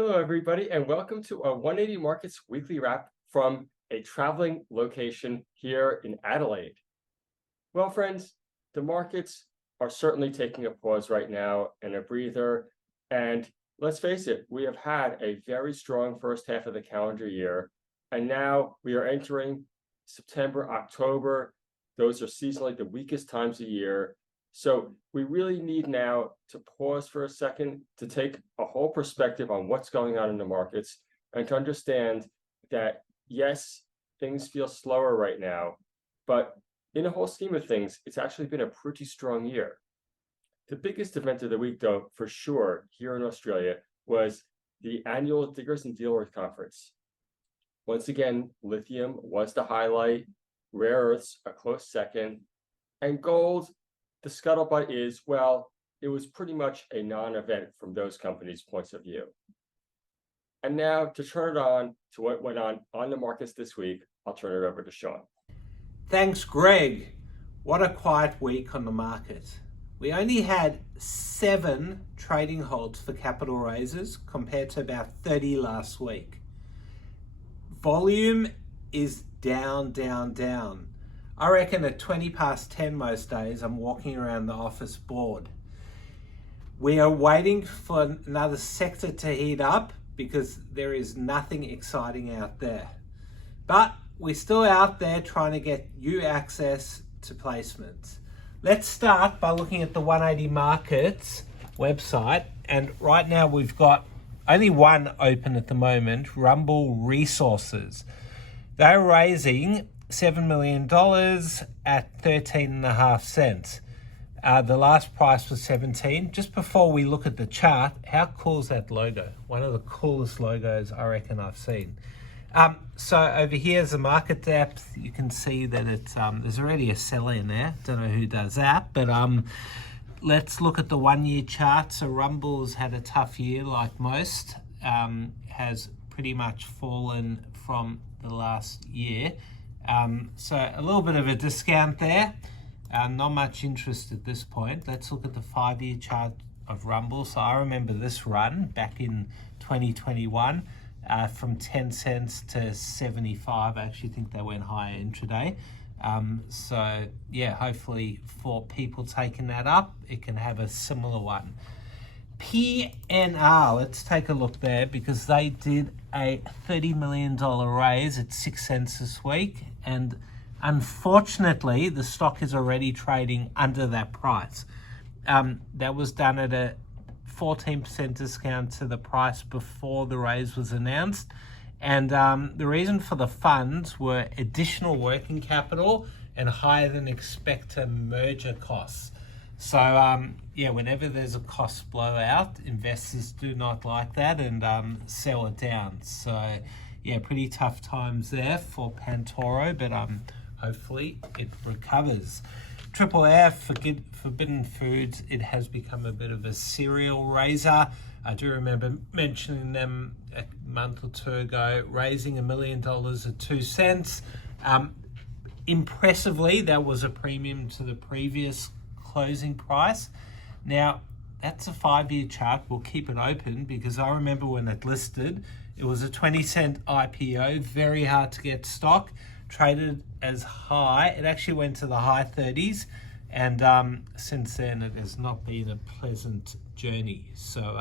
Hello, everybody, and welcome to a 180 Markets weekly wrap from a traveling location here in Adelaide. Well, friends, the markets are certainly taking a pause right now and a breather. And let's face it, we have had a very strong first half of the calendar year. And now we are entering September, October. Those are seasonally the weakest times of year. So we really need now to pause for a second to take a whole perspective on what's going on in the markets and to understand that, yes, things feel slower right now, but in the whole scheme of things, it's actually been a pretty strong year. The biggest event of the week, though, for sure, here in Australia, was the annual Diggers and Dealers Conference. Once again, lithium was the highlight, rare earths a close second, and gold, the scuttlebutt is, well, it was pretty much a non-event from those companies' points of view. And now to turn it on to what went on the markets this week, I'll turn it over to Sean. Thanks, Greg. What a quiet week on the market. We only had 7 trading holds for capital raises compared to about 30 last week. Volume is down, down, down. I reckon at 20 past 10 most days, I'm walking around the office bored. We are waiting for another sector to heat up because there is nothing exciting out there. But we're still out there trying to get you access to placements. Let's start by looking at the 180 Markets website. And right now we've got only one open at the moment, Rumble Resources. They're raising $7 million at 13.5 cents. The last price was 17. Just before we look at the chart, how cool is that logo? One of the coolest logos I reckon I've seen. So over here is the market depth. You can see that it's there's already a seller in there. Don't know who does that, but let's look at the 1 year chart. So Rumble's had a tough year, like most. Has pretty much fallen from the last year. So a little bit of a discount there. Not much interest at this point. Let's look at the 5 year chart of Rumble. So I remember this run back in 2021. From 10 cents to 75. I actually think they went higher intraday. So yeah, hopefully for people taking that up, it can have a similar one. PNR, let's take a look there because they did a $30 million raise at 6 cents this week. And unfortunately, the stock is already trading under that price. That was done at a 14% discount to the price before the raise was announced. And the reason for the funds were additional working capital and higher than expected merger costs. So yeah, whenever there's a cost blowout, investors do not like that and sell it down. So yeah, pretty tough times there for Pantoro, but hopefully it recovers. Triple F, Forbidden Foods, it has become a bit of a serial raiser. I do remember mentioning them a month or two ago, raising $1 million at 2 cents. Impressively, that was a premium to the previous closing price. Now, that's a 5 year chart. We'll keep it open because I remember when it listed, it was a 20-cent IPO, very hard to get stock. Traded as high. It actually went to the high 30s, and since then it has not been a pleasant journey. So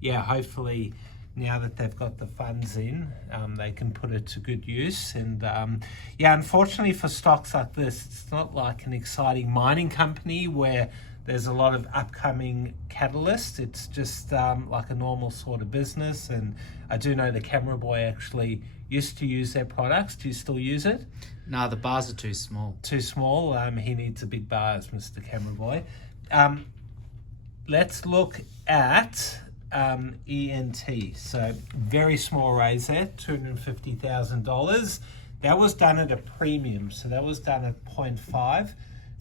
yeah, hopefully now that they've got the funds in, they can put it to good use. And yeah, unfortunately for stocks like this, it's not like an exciting mining company where there's a lot of upcoming catalysts. It's just like a normal sort of business. And I do know the Camera Boy actually used to use their products. Do you still use it? No, the bars are too small. Too small. He needs a big bars, Mr. Camera Boy. Let's look at ENT. So very small raise there, $250,000. That was done at a premium. So that was done at 0.5.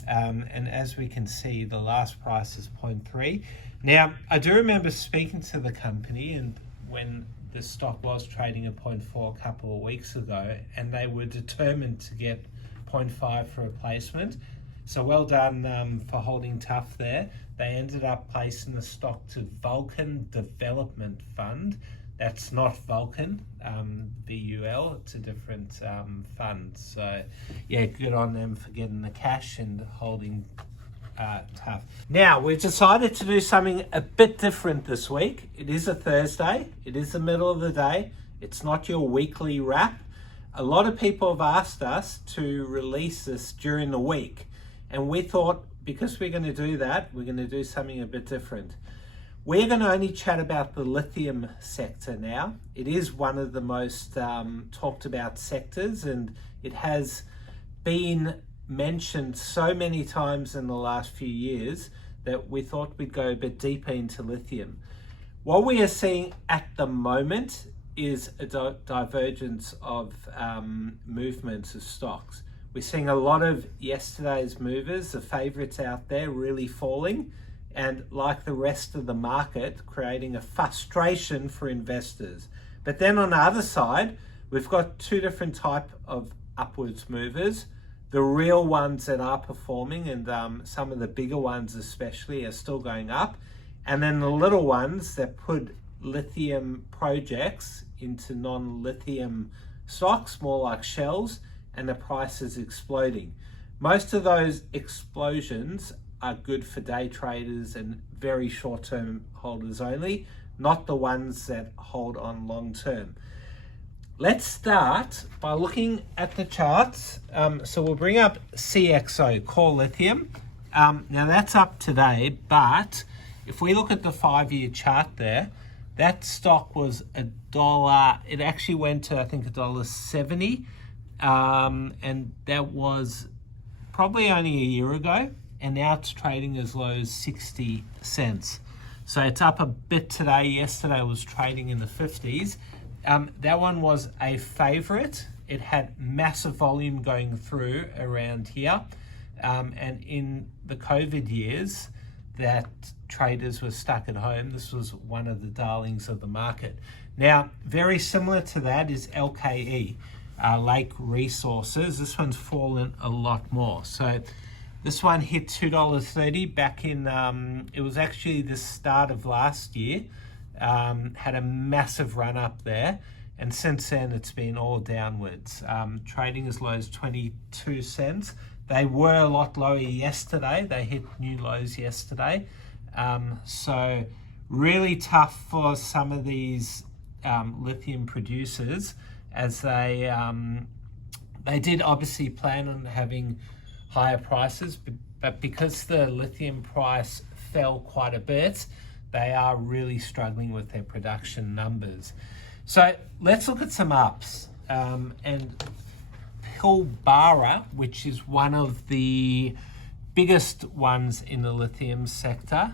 And as we can see, the last price is 0.3. Now, I do remember speaking to the company and when the stock was trading at 0.4 a couple of weeks ago, and they were determined to get 0.5 for a placement. So well done for holding tough there. They ended up placing the stock to Vulcan Development Fund. That's not Vulcan, VUL. It's a different fund. So, yeah, good on them for getting the cash and holding tough. Now, we've decided to do something a bit different this week. It is a Thursday. It is the middle of the day. It's not your weekly wrap. A lot of people have asked us to release this during the week. And we thought, because we're going to do that, we're going to do something a bit different. We're going to only chat about the lithium sector now. It is one of the most talked about sectors, and it has been mentioned so many times in the last few years that we thought we'd go a bit deeper into lithium. What we are seeing at the moment is a divergence of movements of stocks. We're seeing a lot of yesterday's movers, the favorites out there, really falling, and like the rest of the market, creating a frustration for investors. But then on the other side, we've got two different types of upwards movers. The real ones that are performing, and some of the bigger ones especially, are still going up. And then the little ones that put lithium projects into non-lithium stocks, more like shells, and the price is exploding. Most of those explosions are good for day traders and very short-term holders only, not the ones that hold on long-term. Let's start by looking at the charts. So we'll bring up CXO, Core Lithium. Now that's up today, but if we look at the 5-year chart there, that stock was $1. It actually went to, I think, $1.70. And that was probably only a year ago, and now it's trading as low as 60 cents. So it's up a bit today. Yesterday it was trading in the 50s. That one was a favorite. It had massive volume going through around here. And in the COVID years that traders were stuck at home, this was one of the darlings of the market. Now, very similar to that is LKE. Lake Resources. This one's fallen a lot more. So this one hit $2.30 back in, it was actually the start of last year, had a massive run up there. And since then, it's been all downwards. Trading as low as 22 cents. They were a lot lower yesterday. They hit new lows yesterday. So really tough for some of these lithium producers, as they did obviously plan on having higher prices, but because the lithium price fell quite a bit, they are really struggling with their production numbers. So let's look at some ups. And Pilbara, which is one of the biggest ones in the lithium sector,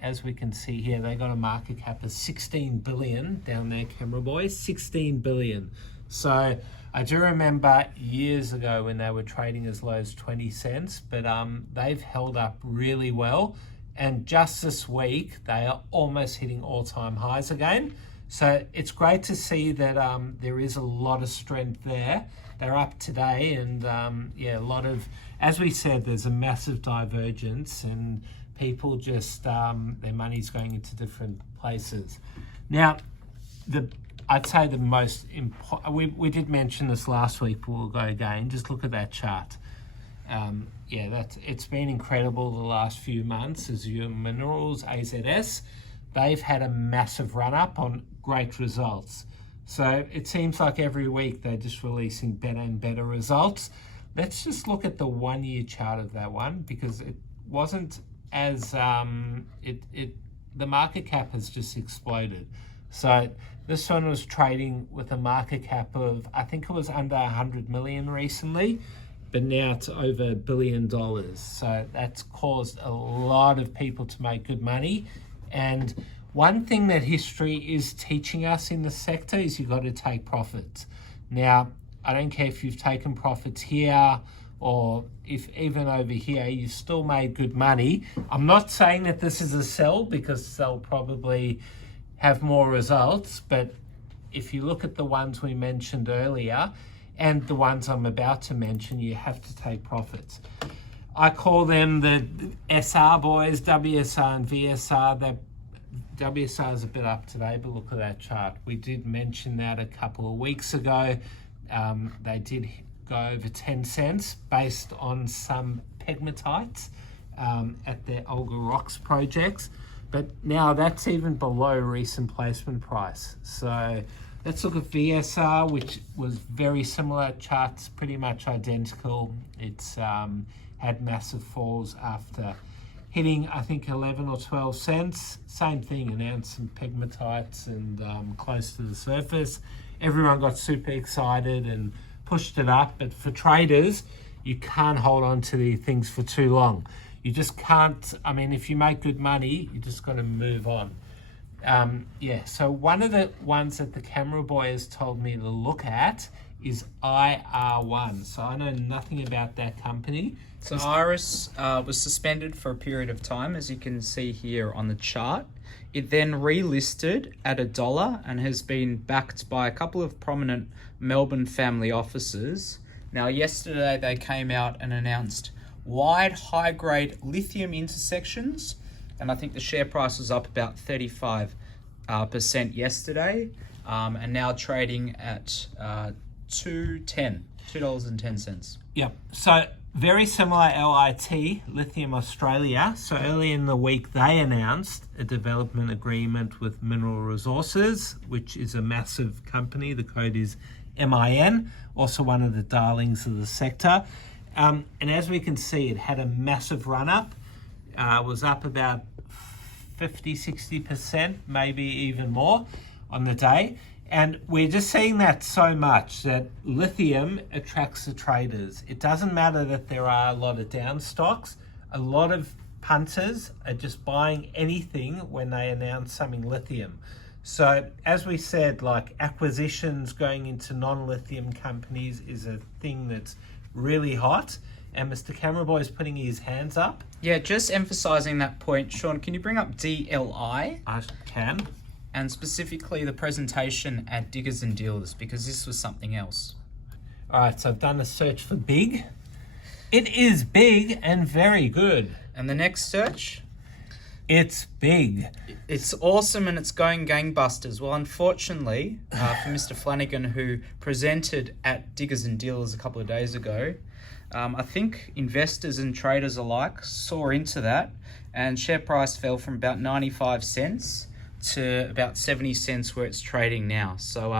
as we can see here, they got a market cap of 16 billion down there, camera boys, 16 billion. So I do remember years ago when they were trading as low as 20 cents, but they've held up really well. And just this week, they are almost hitting all-time highs again. So it's great to see that there is a lot of strength there. They're up today, and yeah, a lot of, as we said, there's a massive divergence, and people just, their money's going into different places. Now, I'd say the most important, we did mention this last week, but we'll go again. Just look at that chart. Yeah, it's been incredible the last few months. Azure Minerals, AZS, they've had a massive run up on great results. So it seems like every week they're just releasing better and better results. Let's just look at the 1-year chart of that one, because it wasn't as, the market cap has just exploded. So this one was trading with a market cap of, I think it was under 100 million recently, but now it's over $1 billion. So that's caused a lot of people to make good money. And one thing that history is teaching us in the sector is you've got to take profits. Now, I don't care if you've taken profits here or if even over here, you've still made good money. I'm not saying that this is a sell, because they'll probably have more results, but if you look at the ones we mentioned earlier and the ones I'm about to mention, you have to take profits. I call them the SR boys, WSR and VSR. They're WSR is a bit up today, but look at that chart. We did mention that a couple of weeks ago. They did go over 10 cents based on some pegmatites at their Olga Rocks projects. But now that's even below recent placement price. So let's look at VSR, which was very similar. Charts pretty much identical. It's had massive falls after hitting, I think, 11 or 12 cents. Same thing, announced some pegmatites and close to the surface. Everyone got super excited and pushed it up. But for traders, you can't hold on to these things for too long. You just can't. I mean, if you make good money, you just got to move on. So one of the ones that the camera boy has told me to look at is IR1. So I know nothing about that company. So Iris was suspended for a period of time, as you can see here on the chart. It then relisted at $1 and has been backed by a couple of prominent Melbourne family offices. Now, yesterday they came out and announced wide, high-grade lithium intersections, and I think the share price was up about 35% yesterday, and now trading at $2.10. Yep. So very similar LIT, Lithium Australia. So early in the week, they announced a development agreement with Mineral Resources, which is a massive company. The code is MIN, also one of the darlings of the sector. And as we can see, it had a massive run up. Was up about 50-60%, maybe even more on the day. And we're just seeing that so much that lithium attracts the traders. It doesn't matter that there are a lot of down stocks. A lot of punters are just buying anything when they announce something lithium. So as we said, like acquisitions going into non-lithium companies is a thing that's really hot. And Mr. Camera Boy is putting his hands up. Yeah, just emphasizing that point. Sean, can you bring up DLI? I can. And specifically the presentation at Diggers and Dealers, because this was something else. All right, so I've done a search for big. It is big and very good. And the next search? It's big. It's awesome and it's going gangbusters. Well, unfortunately, for Mr. Flanagan, who presented at Diggers and Dealers a couple of days ago, I think investors and traders alike saw into that, and share price fell from about 95 cents to about 70 cents where it's trading now. So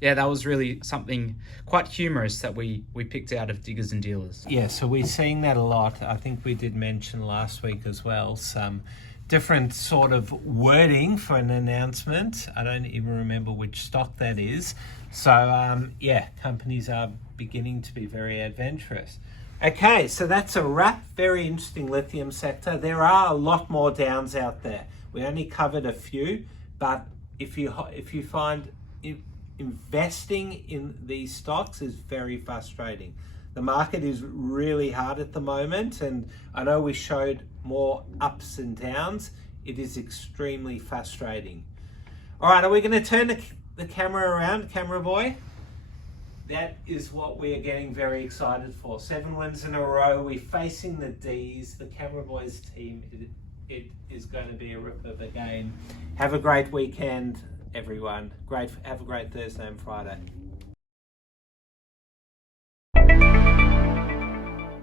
yeah, that was really something quite humorous that we picked out of Diggers and Dealers. Yeah, so we're seeing that a lot. I think we did mention last week as well some different sort of wording for an announcement. I don't even remember which stock that is. So yeah, companies are beginning to be very adventurous. Okay, so that's a wrap. Very interesting lithium sector. There are a lot more downs out there. We only covered a few, but if you find investing in these stocks is very frustrating. The market is really hard at the moment, and I know we showed more ups and downs. It is extremely frustrating. All right, are we going to turn the camera around, camera boy? That is what we are getting very excited for. 7 wins in a row. We're facing the D's, the camera boys team. It is going to be a rip of a game. Have a great weekend, everyone. Have a great Thursday and Friday.